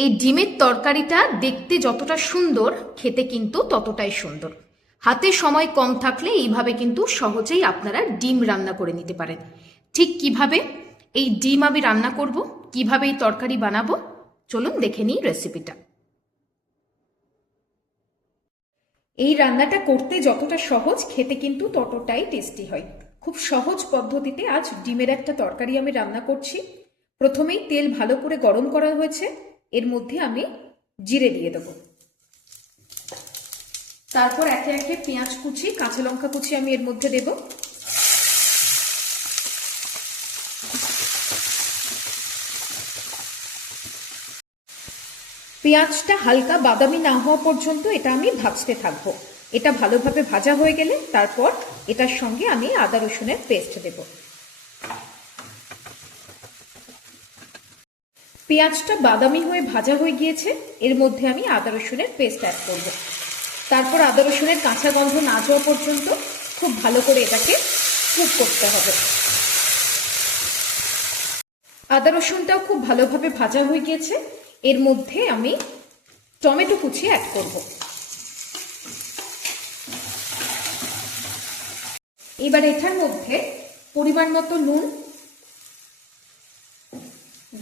এই ডিমের তরকারিটা দেখতে যতটা সুন্দর, খেতে কিন্তু ততটাই সুন্দর। হাতে সময় কম থাকলে এইভাবে কিন্তু সহজেই আপনারা ডিম রান্না করে নিতে পারেন। ঠিক কিভাবে এই ডিম আমি রান্না করব, কিভাবে এই তরকারি বানাবো, চলুন দেখে নিই রেসিপিটা। এই রান্নাটা করতে যতটা সহজ, খেতে কিন্তু ততটাই টেস্টি হয়। খুব সহজ পদ্ধতিতে আজ ডিমের একটা তরকারি আমি রান্না করছি। প্রথমেই তেল ভালো করে গরম করা হয়েছে, এর মধ্যে আমি জিরে দিয়ে দেবো। তারপর একে একে পেঁয়াজ কুচি, কাঁচা লঙ্কা কুচি আমি এর মধ্যে দেব। পেঁয়াজটা হালকা বাদামি না হওয়া পর্যন্ত এটা আমি ভাজতে থাকবো। এটা ভালোভাবে ভাজা হয়ে গেলে তারপর এটার সঙ্গে আমি আদা রসুনের পেস্ট দেব। পেঁয়াজটা বাদামি হয়ে ভাজা হয়ে গিয়েছে, এর মধ্যে আমি আদা রসুনের পেস্ট অ্যাড করব। তারপর আদা রসুনের কাঁচা গন্ধ না যাওয়া পর্যন্ত খুব ভালো করে এটাকে কুক করতে হবে। আদা রসুনটাও খুব ভালোভাবে ভাজা হয়ে গিয়েছে, এর মধ্যে আমি টমেটো কুচি অ্যাড করব। এবার এটার মধ্যে পরিমাণ মতো নুন,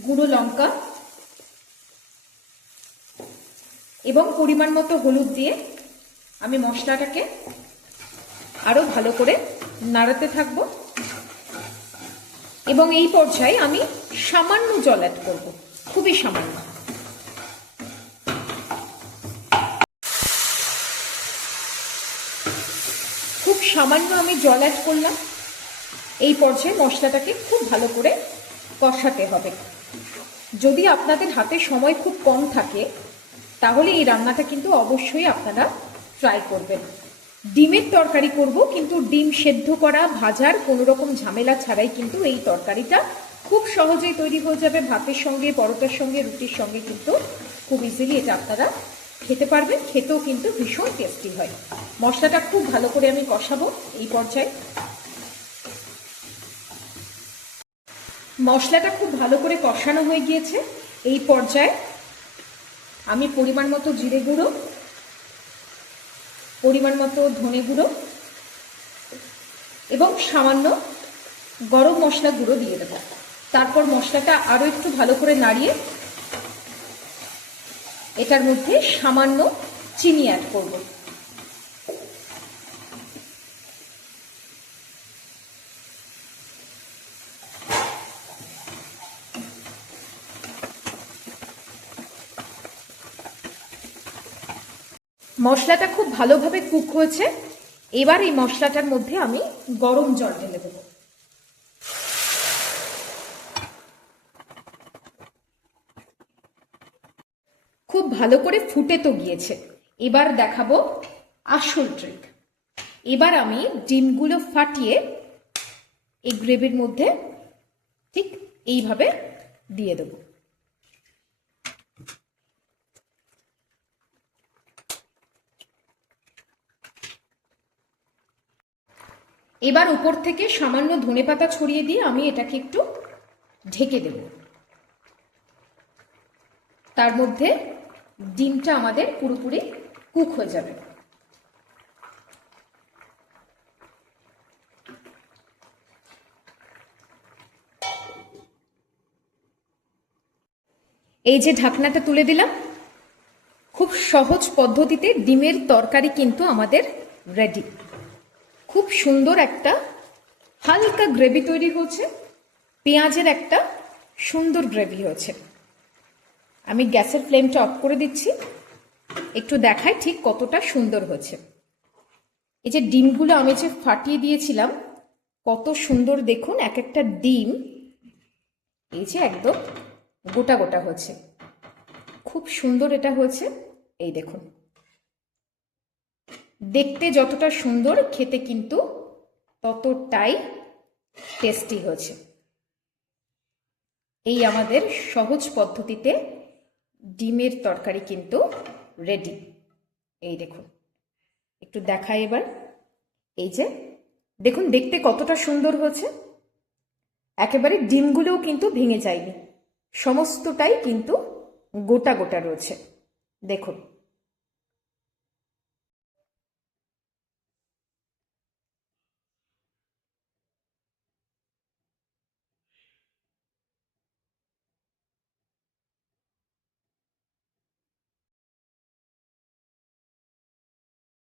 গুঁড়ো লঙ্কা এবং পরিমাণ মতো হলুদ দিয়ে আমি মশলাটাকে আরো ভালো করে নাড়াতে থাকবো। এবং এই পর্যায়ে আমি সামান্য জল অ্যাড করব, খুবই সামান্য। খুব সামান্য আমি জল অ্যাড করলাম। এই পর্যায়ে মশলাটাকে খুব ভালো করে কষাতে হবে। যদি আপনাদের হাতে সময় খুব কম থাকে তাহলে এই রান্নাটা কিন্তু অবশ্যই আপনারা ট্রাই করবেন। ডিমের তরকারি করব, কিন্তু ডিম সেদ্ধ করা, ভাজার কোনো রকম ঝামেলা ছাড়াই কিন্তু এই তরকারিটা খুব সহজেই তৈরি হয়ে যাবে। ভাতের সঙ্গে, পরোটার সঙ্গে, রুটির সঙ্গে কিন্তু খুব ইজিলি এটা আপনারা খেতে পারবেন। খেতেও কিন্তু ভীষণ টেস্টি হয়। মশলাটা খুব ভালো করে আমি কষাবো। এই পর্যায়ে মশলাটা খুব ভালো করে কষানো হয়ে গিয়েছে। এই পর্যায়ে আমি পরিমাণ মতো জিরে গুঁড়ো, পরিমাণ মতো ধনে গুঁড়ো এবং সামান্য গরম মশলা গুঁড়ো দিয়ে দেব। তারপর মশলাটা আরো একটু ভালো করে নাড়িয়ে এটার মধ্যে সামান্য চিনি অ্যাড করব। মশলাটা খুব ভালোভাবে কুক হয়েছে। এবার এই মশলাটার মধ্যে আমি গরম জল ঢেলে দেব। খুব ভালো করে ফুটে তো গিয়েছে। এবার দেখাবো আসল ট্রিক। এবার আমি ডিমগুলো ফাটিয়ে এই গ্রেভির মধ্যে ঠিক এইভাবে দিয়ে দেব। এবার উপর থেকে সামান্য ধনেপাতা ছড়িয়ে দিয়ে আমি এটাকে একটু ঢেকে দেব। তার মধ্যে ডিমটা আমাদের পুরোপুরি কুক হয়ে যাবে। এই যে ঢাকনাটা তুলে দিলাম, খুব সহজ পদ্ধতিতে ডিমের তরকারি কিন্তু আমাদের রেডি। খুব সুন্দর একটা হালকা গ্রেভি তৈরি হচ্ছে, পেঁয়াজের একটা সুন্দর গ্রেভি হচ্ছে। আমি গ্যাসের ফ্লেমটা অফ করে দিচ্ছি, একটু দেখাই ঠিক কতটা সুন্দর হচ্ছে। এই যে ডিমগুলো আমি যে ফাটিয়ে দিয়েছিলাম, কত সুন্দর দেখুন, এক একটা ডিম এই যে একদম গোটা গোটা হচ্ছে। খুব সুন্দর এটা হয়েছে। এই দেখুন, দেখতে যতটা সুন্দর, খেতে কিন্তু ততটাই টেস্টি হয়েছে। এই আমাদের সহজ পদ্ধতিতে ডিমের তরকারি কিন্তু রেডি। এই দেখুন, একটু দেখাই এবার। এই যে দেখুন, দেখতে কতটা সুন্দর হয়েছে। একেবারে ডিমগুলোও কিন্তু ভেঙে যায়নি, সমস্তটাই কিন্তু গোটা গোটা রয়েছে। দেখুন